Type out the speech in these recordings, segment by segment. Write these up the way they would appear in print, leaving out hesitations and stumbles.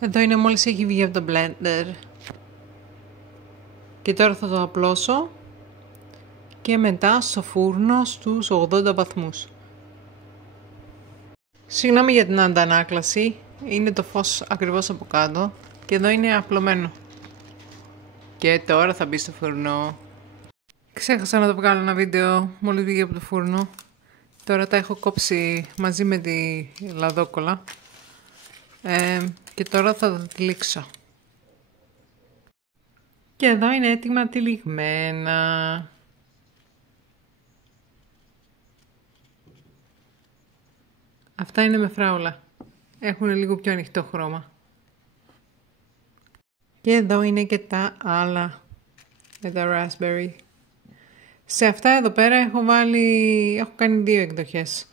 Εδώ είναι μόλις έχει βγει από το blender. Και τώρα θα το απλώσω και μετά στο φούρνο στους 80 βαθμούς. Συγγνώμη για την αντανάκλαση, είναι το φως ακριβώς από κάτω και εδώ είναι απλωμένο. Και τώρα θα μπει στο φούρνο. Ξέχασα να το βγάλω ένα βίντεο μόλις βγήκε από το φούρνο. Τώρα τα έχω κόψει μαζί με τη λαδόκολλα. Και τώρα θα τα τυλίξω. Και εδώ είναι έτοιμα τυλιγμένα. Αυτά είναι με φράουλα. Έχουν λίγο πιο ανοιχτό χρώμα. Και εδώ είναι και τα άλλα με τα raspberry. Σε αυτά εδώ πέρα έχω κάνει δύο εκδοχές.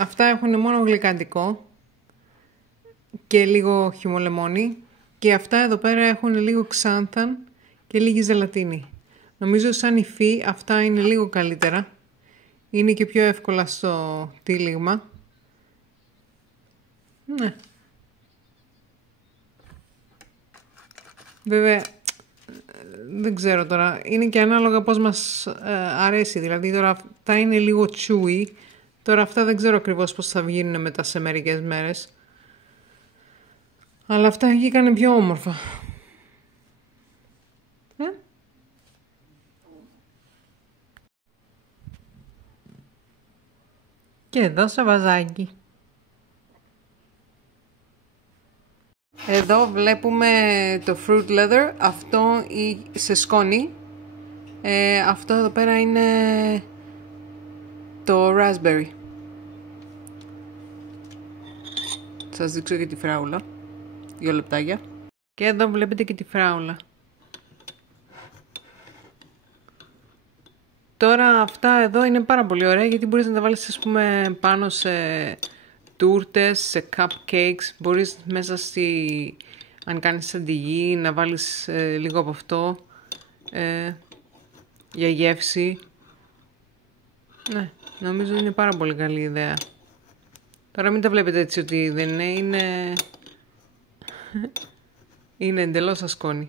Αυτά έχουν μόνο γλυκαντικό και λίγο χυμολεμόνι. Και αυτά εδώ πέρα έχουν λίγο ξάνθαν και λίγη ζελατίνη. Νομίζω σαν υφή αυτά είναι λίγο καλύτερα. Είναι και πιο εύκολα στο τύλιγμα. Ναι. Βέβαια, δεν ξέρω τώρα. Είναι και ανάλογα πώς μας αρέσει. Δηλαδή τώρα αυτά είναι λίγο chewy. Τώρα αυτά δεν ξέρω ακριβώς πώς θα βγαίνουν μετά σε μερικές μέρες. Αλλά αυτά βγήκανε πιο όμορφα. Και εδώ στο βαζάκι. Εδώ βλέπουμε το fruit leather, αυτό σε σκόνη. Αυτό εδώ πέρα είναι το raspberry. Σας δείξω και τη φράουλα. 2 λεπτάκια. Και εδώ βλέπετε και τη φράουλα. Τώρα αυτά εδώ είναι πάρα πολύ ωραία γιατί μπορείς να τα βάλεις ας πούμε πάνω σε τούρτες, σε cupcakes. Μπορείς μέσα αν κάνεις αντιγή να βάλεις λίγο από αυτό για γεύση. Ναι, νομίζω είναι πάρα πολύ καλή ιδέα. Τώρα μην τα βλέπετε έτσι ότι δεν είναι, είναι εντελώς ασκόνη.